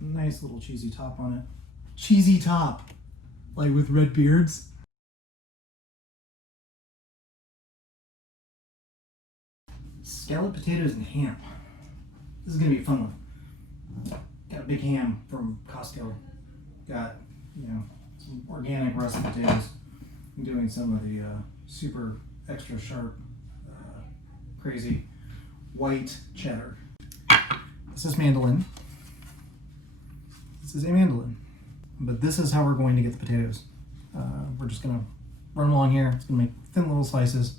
nice little cheesy top on it. Cheesy top, like with red beards. Scalloped potatoes and ham. This is gonna be a fun one. Got a big ham from Costco. Got, some organic russet potatoes. I'm doing some of the super extra sharp, crazy white cheddar. This is mandolin. This is a mandolin. But this is how we're going to get the potatoes. We're just gonna run them along here. It's gonna make thin little slices.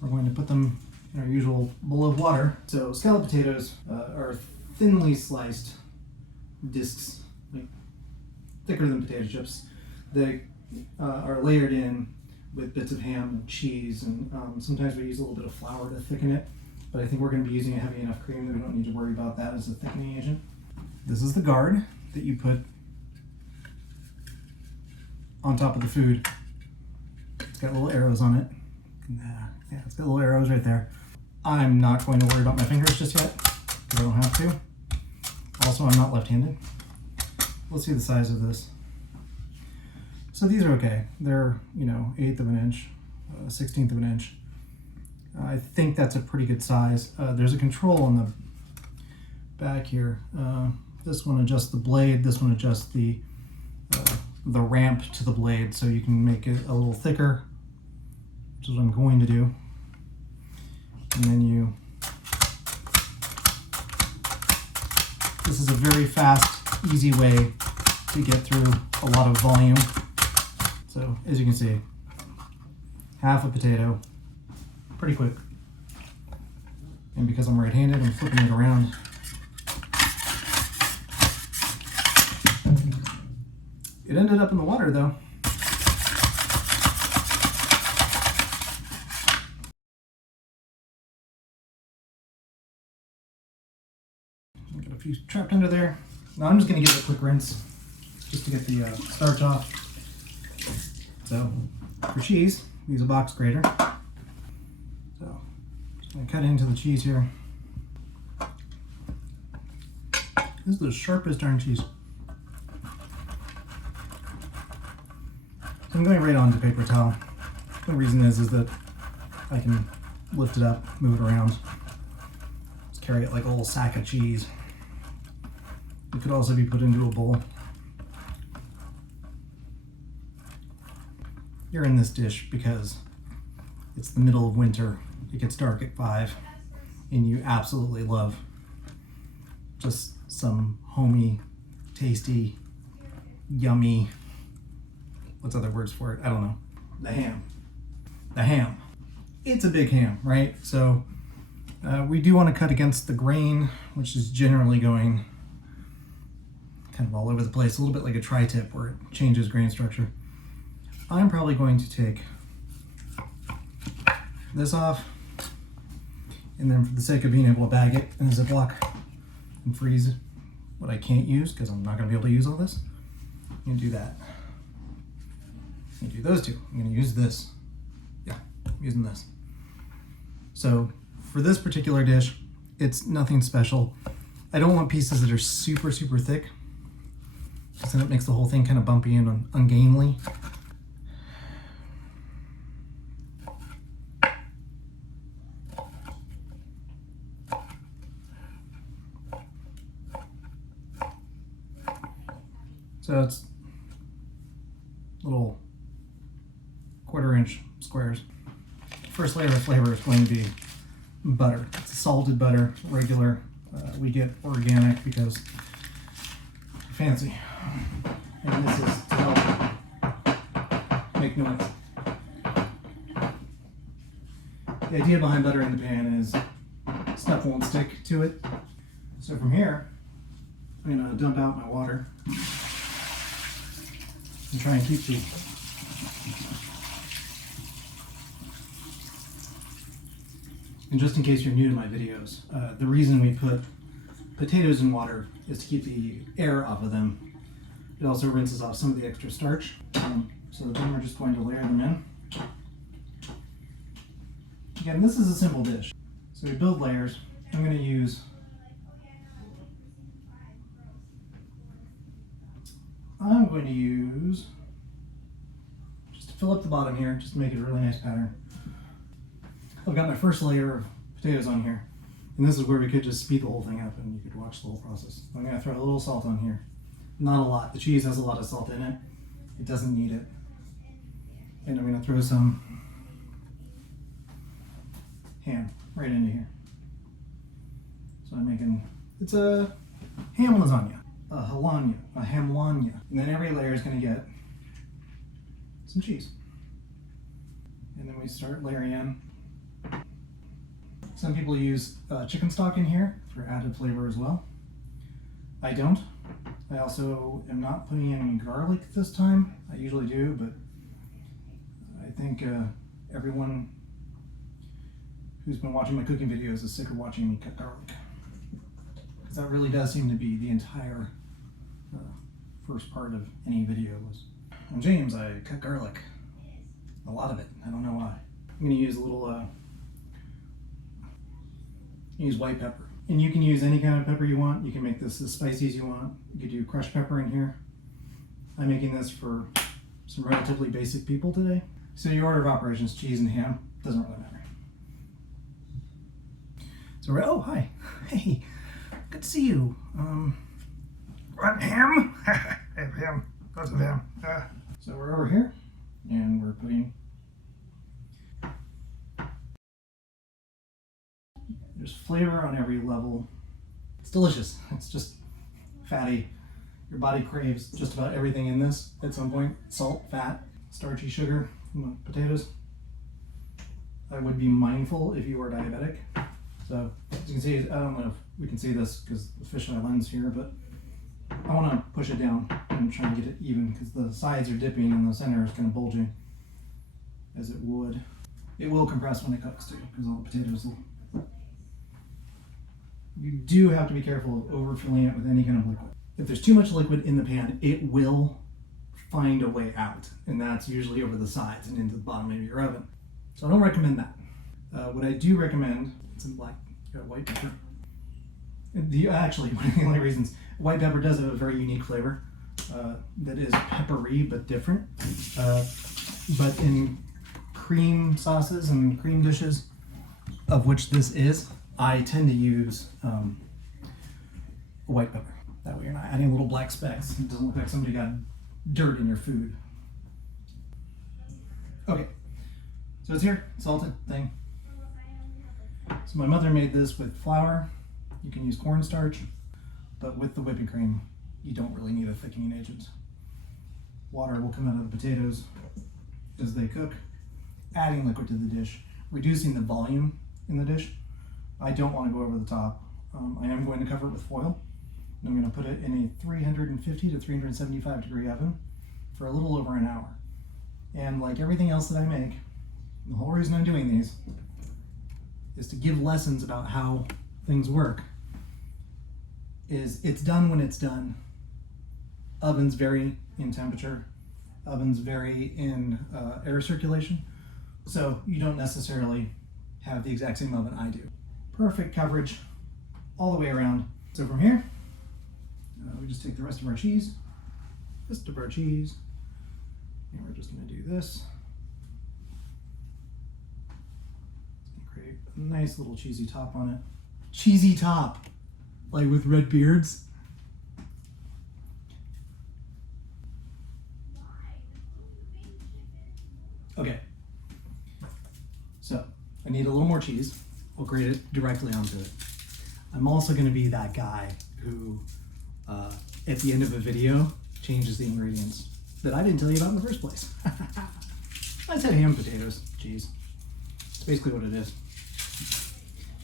We're going to put them in our usual bowl of water. So scalloped potatoes are thinly sliced discs, like thicker than potato chips. They are layered in with bits of ham and cheese, and sometimes we use a little bit of flour to thicken it, but I think we're going to be using a heavy enough cream that we don't need to worry about that as a thickening agent. This is the guard that you put on top of the food. It's got little arrows on it. Yeah, it's got little arrows right there. I'm not going to worry about my fingers just yet, because I don't have to. Also, I'm not left-handed. Let's see the size of this. So these are okay. They're, 1/8 of an inch, 1/16 of an inch. I think that's a pretty good size. There's a control on the back here. This one adjusts the blade. This one adjusts the ramp to the blade, so you can make it a little thicker, which is what I'm going to do. And then this is a very fast, easy way to get through a lot of volume. So as you can see, half a potato, pretty quick. And because I'm right-handed, I'm flipping it around. It ended up in the water though. Got a few trapped under there. Now I'm just going to give it a quick rinse just to get the starch off. So for cheese, we use a box grater. So just going to cut into the cheese here. This is the sharpest darn cheese. So I'm going right on to paper towel. The reason is that I can lift it up, move it around, just carry it like a little sack of cheese. It could also be put into a bowl. You're in this dish because it's the middle of winter. It gets dark at 5, and you absolutely love just some homey, tasty, yummy, what's other words for it? I don't know. The ham. The ham. It's a big ham, right? So we do want to cut against the grain, which is generally going kind of all over the place, a little bit like a tri-tip where it changes grain structure. I'm probably going to take this off, and then for the sake of being able to bag it in a Ziploc and freeze what I can't use, because I'm not going to be able to use all this, I'm going to do that. I'm going to do those two. I'm going to use this. Yeah, I'm using this. So for this particular dish, it's nothing special. I don't want pieces that are super, super thick, because then it makes the whole thing kind of bumpy and ungainly. So it's little 1/4-inch squares. First layer of flavor is going to be butter. It's salted butter, regular. We get organic because fancy. And this is to help make noise. The idea behind butter in the pan is stuff won't stick to it. So from here, I'm going to dump out my water and try and keep the And just in case you're new to my videos, the reason we put potatoes in water is to keep the air off of them. It also rinses off some of the extra starch. So then we're just going to layer them in. Again, this is a simple dish. So we build layers. I'm going to use I'm going to use, just to fill up the bottom here, just to make it a really nice pattern. I've got my first layer of potatoes on here. And this is where we could just speed the whole thing up and you could watch the whole process. I'm going to throw a little salt on here. Not a lot. The cheese has a lot of salt in it. It doesn't need it. And I'm going to throw some ham right into here. So I'm making, it's a ham lasagna, a halanya, a hamlanya. And then every layer is going to get some cheese. And then we start layering in. Some people use chicken stock in here for added flavor as well. I don't. I also am not putting in garlic this time. I usually do, but I think everyone who's been watching my cooking videos is sick of watching me cut garlic. Because that really does seem to be the entire first part of any video was, on James, I cut garlic. A lot of it. I don't know why. I'm going to use a little, use white pepper. And you can use any kind of pepper you want. You can make this as spicy as you want. You could do crushed pepper in here. I'm making this for some relatively basic people today. So your order of operations, cheese and ham, doesn't really matter. So we're, oh, hi. Hey, good to see you. What, ham? Ham, lots of ham. So we're over here, and we're putting, there's flavor on every level. It's delicious. It's just fatty. Your body craves just about everything in this at some point. Salt, fat, starchy sugar, potatoes. I would be mindful if you were diabetic. So as you can see, I don't know if we can see this because the fisheye lens here, but I want to push it down and try to get it even because the sides are dipping and the center is kind of bulging as it would. It will compress when it cooks too because all the potatoes will. You do have to be careful of overfilling it with any kind of liquid. If there's too much liquid in the pan, it will find a way out, and that's usually over the sides and into the bottom of your oven. So I don't recommend that. What I do recommend, it's in black, white pepper. Actually, one of the only reasons, white pepper does have a very unique flavor that is peppery but different. But in cream sauces and cream dishes, of which this is, I tend to use white pepper. That way you're not adding little black specks. It doesn't look like somebody got dirt in your food. Okay, so it's here, salted thing. So my mother made this with flour. You can use cornstarch, but with the whipping cream, you don't really need a thickening agent. Water will come out of the potatoes as they cook, adding liquid to the dish, reducing the volume in the dish. I don't want to go over the top. I am going to cover it with foil. And I'm going to put it in a 350 to 375 degree oven for a little over an hour. And like everything else that I make, the whole reason I'm doing these is to give lessons about how things work. It's done when it's done. Ovens vary in temperature. Ovens vary in air circulation. So you don't necessarily have the exact same oven I do. Perfect coverage all the way around. So from here, we just take the rest of our cheese, and we're just going to do this. It's going to create a nice little cheesy top on it. Cheesy top, like with red beards. Okay, so I need a little more cheese. We'll grate it directly onto it. I'm also going to be that guy who, at the end of a video, changes the ingredients that I didn't tell you about in the first place. I said ham, potatoes, cheese. It's basically what it is.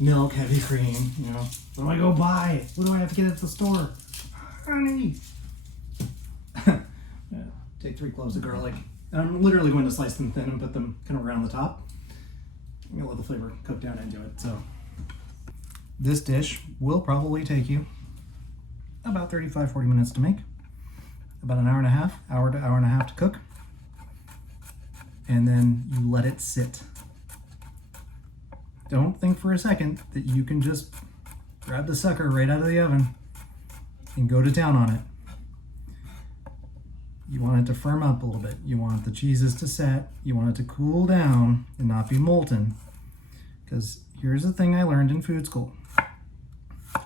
Milk, heavy cream, you know. What do I go buy? What do I have to get at the store? Honey! Take 3 cloves of garlic. And I'm literally going to slice them thin and put them kind of around the top. I'm gonna let the flavor cook down into it. So this dish will probably take you about 35-40 minutes to make, about an hour and a half, hour to hour and a half to cook, and then you let it sit. Don't think for a second that you can just grab the sucker right out of the oven and go to town on it. You want it to firm up a little bit. You want the cheeses to set. You want it to cool down and not be molten. Because here's the thing I learned in food school,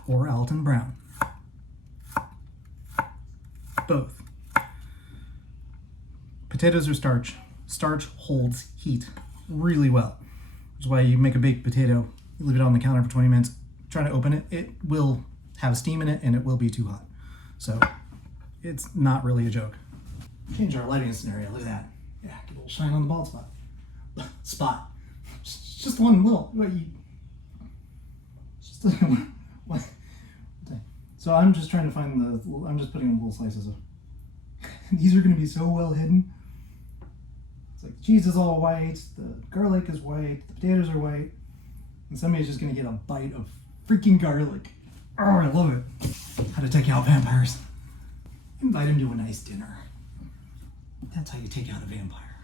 or Alton Brown. Both. Potatoes are starch. Starch holds heat really well. Which is why you make a baked potato, you leave it on the counter for 20 minutes, try to open it, it will have steam in it and it will be too hot. So it's not really a joke. Change our lighting scenario, look at that. Yeah, get a little shine on the bald spot. Just one little, what? So I'm just trying to find I'm just putting in little slices of, these are gonna be so well hidden. It's like the cheese is all white, the garlic is white, the potatoes are white, and somebody's just gonna get a bite of freaking garlic. Oh, I love it. How to take out vampires. Invite him to a nice dinner. That's how you take out a vampire.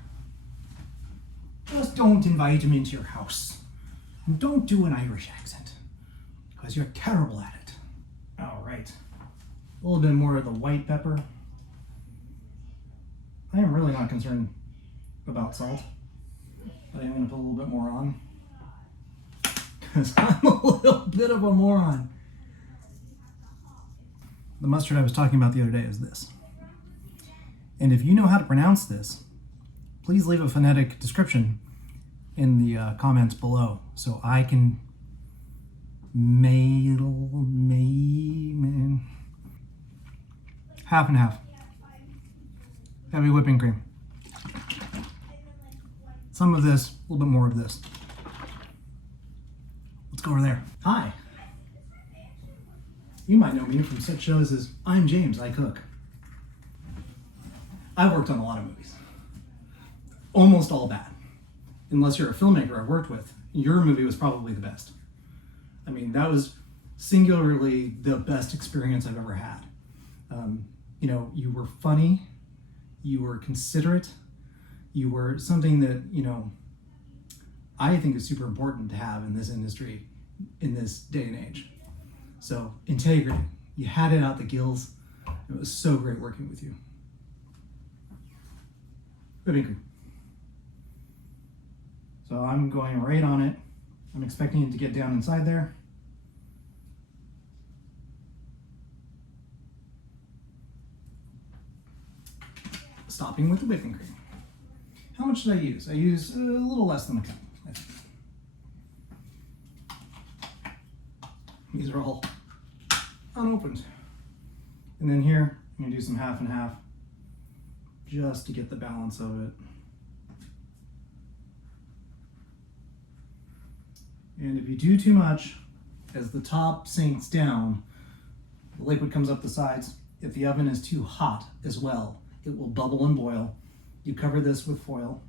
Just don't invite him into your house. And don't do an Irish accent, because you're terrible at it. All right. A little bit more of the white pepper. I am really not concerned about salt, but I'm going to put a little bit more on, because I'm a little bit of a moron. The mustard I was talking about the other day is this. And if you know how to pronounce this, please leave a phonetic description in the comments below so I can half and half. Heavy whipping cream. Some of this, a little bit more of this. Let's go over there. Hi. You might know me from such shows as I'm James, I Cook. I've worked on a lot of movies. Almost all bad. Unless you're a filmmaker I've worked with, your movie was probably the best. I mean, that was singularly the best experience I've ever had. You know, you were funny, you were considerate, you were something that, you know, I think is super important to have in this industry, in this day and age. So, integrity. You had it out the gills. It was so great working with you. Whipping cream. So I'm going right on it. I'm expecting it to get down inside there. Stopping with the whipping cream. How much did I use? I used a little less than a cup, I think. These are all unopened. And then here, I'm gonna do some half and half just to get the balance of it. And if you do too much, as the top sinks down, the liquid comes up the sides. If the oven is too hot as well, it will bubble and boil. You cover this with foil.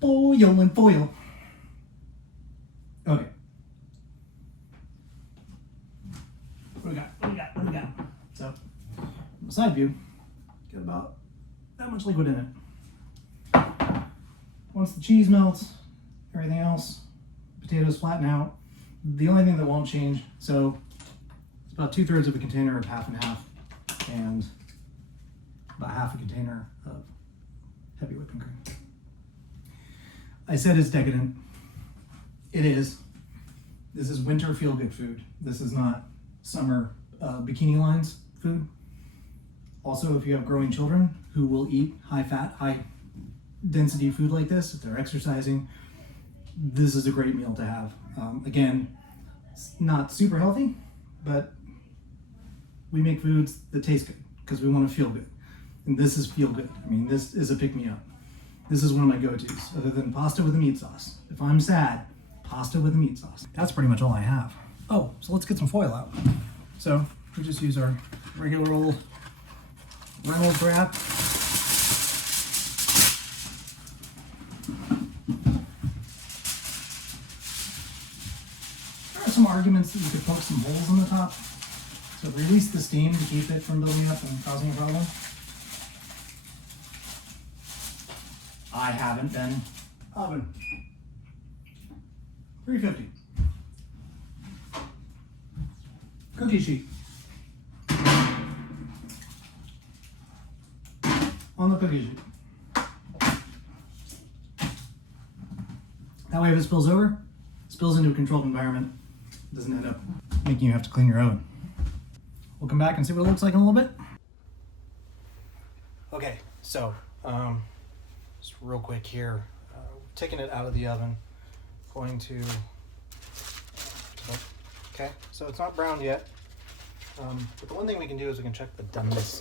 Boil and foil. Okay. What do we got? So, from the side view, get about that much liquid in it. Once the cheese melts, everything else, potatoes flatten out. The only thing that won't change, so it's about 2/3 of a container of half and half, and about half a container of heavy whipping cream. I said it's decadent. It is. This is winter feel-good food. This is not summer bikini lines food. Also, if you have growing children who will eat high-fat, high-density food like this, if they're exercising, this is a great meal to have. Again, it's not super healthy, but we make foods that taste good because we want to feel good. And this is feel good. I mean, this is a pick-me-up. This is one of my go-tos, other than pasta with a meat sauce. If I'm sad, pasta with a meat sauce. That's pretty much all I have. Oh, so let's get some foil out. So we just use our regular old Reynolds wrap. There are some arguments that you could poke some holes in the top to release the steam to keep it from building up and causing a problem. I haven't been. Oven. 350. Cookie sheet. on the cookie sheet. That way if it spills over, it spills into a controlled environment, it doesn't end up making you have to clean your oven. We'll come back and see what it looks like in a little bit. Okay, so just real quick here, taking it out of the oven, going to, okay, so it's not browned yet, but the one thing we can do is we can check the doneness.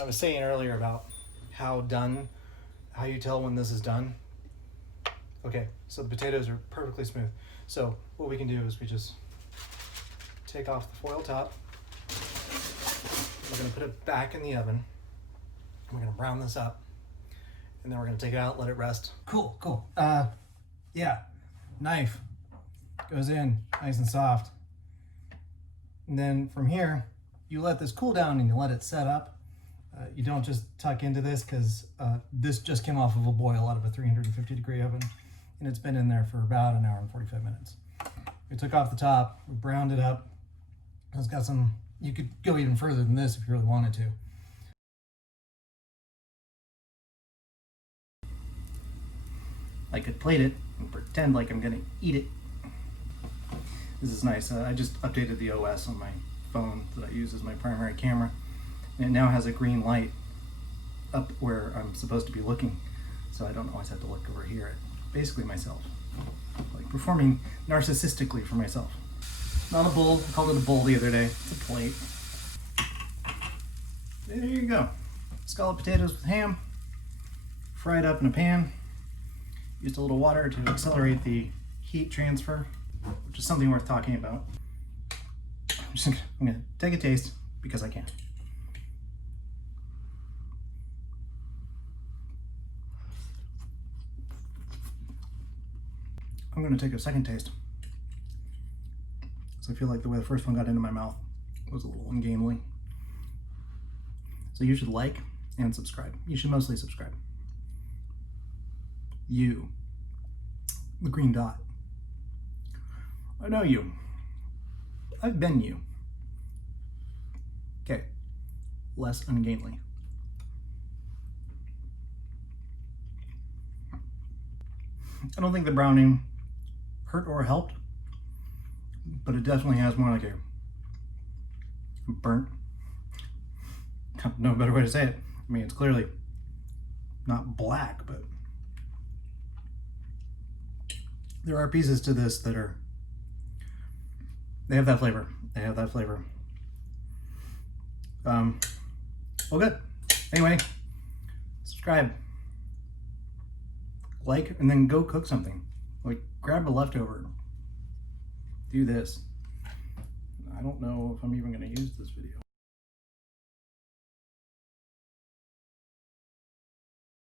I was saying earlier about how you tell when this is done. Okay, so the potatoes are perfectly smooth. So what we can do is we just take off the foil top. We're gonna put it back in the oven. We're gonna brown this up, and then we're gonna take it out, let it rest. Cool, cool. Yeah, knife goes in nice and soft. And then from here, you let this cool down and you let it set up. You don't just tuck into this because this just came off of a boil out of a 350-degree oven, and it's been in there for about an hour and 45 minutes. We took off the top, we browned it up. It's got some, you could go even further than this if you really wanted to. I could plate it and pretend like I'm gonna eat it. This is nice. I just updated the OS on my phone that I use as my primary camera. And it now has a green light up where I'm supposed to be looking. So I don't always have to look over here at basically myself. Like performing narcissistically for myself. Not a bowl, I called it a bowl the other day. It's a plate. There you go. Scalloped potatoes with ham. Fried up in a pan. Used a little water to accelerate the heat transfer, which is something worth talking about. I'm gonna take a taste because I can. I'm gonna take a second taste. So I feel like the way the first one got into my mouth was a little ungainly. So you should like and subscribe. You should mostly subscribe. You, the green dot. I know you. I've been you. Okay, less ungainly. I don't think the browning hurt or helped, but it definitely has more like a burnt. No better way to say it. I mean, it's clearly not black, but there are pieces to this that are, they have that flavor. They have that flavor. Well, good. Anyway, subscribe, like, and then go cook something. Like, grab a leftover. Do this. I don't know if I'm even going to use this video.